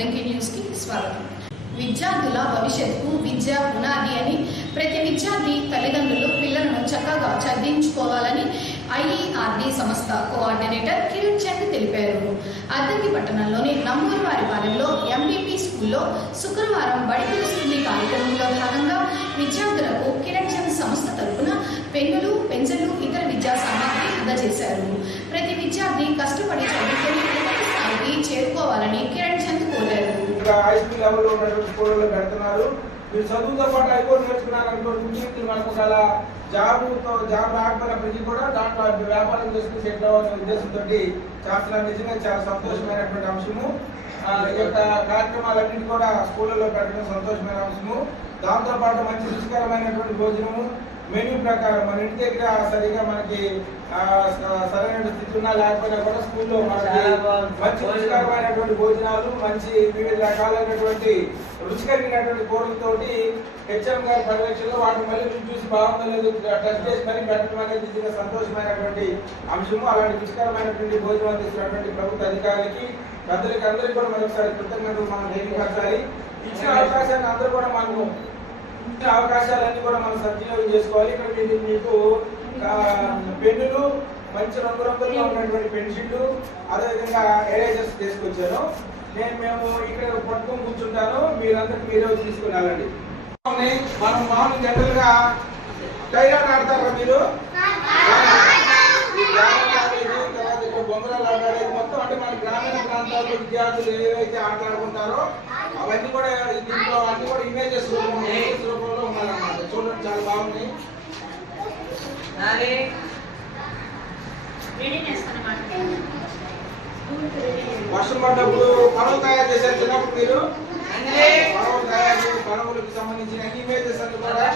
Addanki news కి స్వాగతం. విద్యార్థుల భవిష్యత్తుకు విద్య పునాది అని ప్రతి విద్యార్థి తల్లిదండ్రులు పిల్లలను చక్కగా చదివించుకోవాలని ఐఈఆర్డి సంస్థ కోఆర్డినేటర్ కిరణ్ చంద్ తెలిపారు. అద్దంకి పట్టణంలోని నమ్మూరువారిపాలెంలో ఎంబీపీ స్కూల్లో శుక్రవారం బడి పిలుస్తుంది కార్యక్రమంలో భాగంగా విద్యార్థులకు కిరణ్ చంద్ సంస్థ తరపున పెన్నులు, పెన్సిళ్లు, ఇతర విద్యా సామాగ్రి అందజేశారు. ప్రతి విద్యార్థి కష్టపడి చదువుకొని ఉన్నత స్థాయికి చేరుకోవాలని కిరణ్ చంద్ కోరారు. హై స్కూల్ లెవెల్లో ఉన్నటువంటి స్కూళ్ళలో పెడుతున్నారు. మీరు చదువుతో పాటు అయిపోయి నేర్చుకున్నారనుకోండి, మనకు చాలా జాబ్ రాకపోయినప్పటికీ కూడా దాంట్లో వ్యాపారం చేసుకుని సెటిల్ అవ్వాలనే ఉద్దేశంతో చేస్తున్నారు. నిజంగా చాలా సంతోషమైనటువంటి అంశము. ఈ యొక్క కార్యక్రమాలన్నింటి కూడా స్కూళ్ళలో పెట్టడం సంతోషమైన అంశము. దాంతోపాటు మంచి రుచికరమైనటువంటి భోజనము మెనూ ప్రకారం మన ఇంటి దగ్గర సరిగా మనకి సరైన స్థితి ఉన్నా లేకపోయినా కూడా స్కూల్లో మనకి మంచి రుచికరమైనటువంటి భోజనాలు, మంచి వివిధ రకాలైనటువంటి రుచికరమైనటువంటి కూరలతోటి హెచ్ఎం గారి పర్యవేక్షణలో వాటిని మళ్ళీ చూసి బాగుందో లేదు టెస్ట్ చేసి మరీ పెట్టడం అనేది నిజంగా సంతోషమైనటువంటి అంశము. అలాంటి రుచికరమైనటువంటి భోజనం అందిస్తున్నటువంటి ప్రభుత్వ అధికారులకి, పెద్దలకి అందరికీ కూడా మరొకసారి కృతజ్ఞతలు మనం తెలియపరచాలి. ఇచ్చిన అవకాశాన్ని అందరూ కూడా మనము అవకాశాలన్నీ కూడా మనం సద్వినియోగం చేసుకోవాలి. ఇక్కడ మీకు పెన్నులు, మంచి రంగురంగులుగా ఉన్నటువంటి పెన్సిళ్ళు, అదేవిధంగా ఎరేజర్స్ తీసుకొచ్చాను. మేము ఇక్కడ పట్టుకొని కూర్చుంటాను, మీరందరికీ మీరే తీసుకుని వెళ్ళండి. మనం మామూలు జనరల్ గా డైలాగ్ ఆడతారా మీరు? బొమ్మరాలు ఆడాలి మొత్తం. అంటే మన గ్రామీణ ప్రాంతాల్లో విద్యార్థులు ఏవైతే ఆటలాడుకుంటారో అవన్నీ కూడా దీంట్లో అన్ని కూడా ఇమేజెస్ రూపంలో ఉన్నారన్నమాట. చూడండి, చాలా బాగుంది. వర్షం పడ్డప్పుడు పడవలు తయారు చేశారు చిన్నప్పుడు మీరు. పడవలకు సంబంధించిన అన్ని ఇమేజెస్ అన్ని కూడా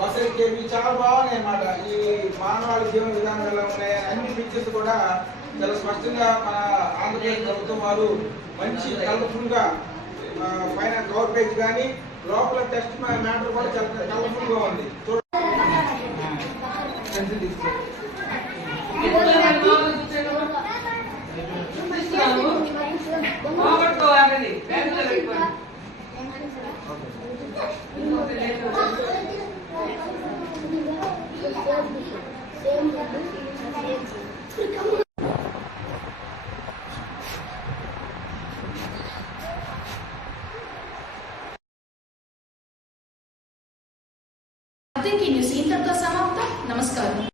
బస్సులకి చాలా బాగున్నాయి అన్నమాట. ఈ మానవాళి జీవన విధానం ఎలా ఉన్నాయి అన్ని పిక్చర్స్ కూడా చాలా స్పష్టంగా మన ఆంధ్రప్రదేశ్ ప్రభుత్వం వారు మంచి కలర్ఫుల్ గా పైన కవర్ పేజ్ కానీ లోపల టెస్ట్ మ్యాటర్ కూడా చాలా కలర్ఫుల్ గా ఉంది. అద్దంకి న్యూస్ ఇంతటితో సమాప్తం. నమస్కారం.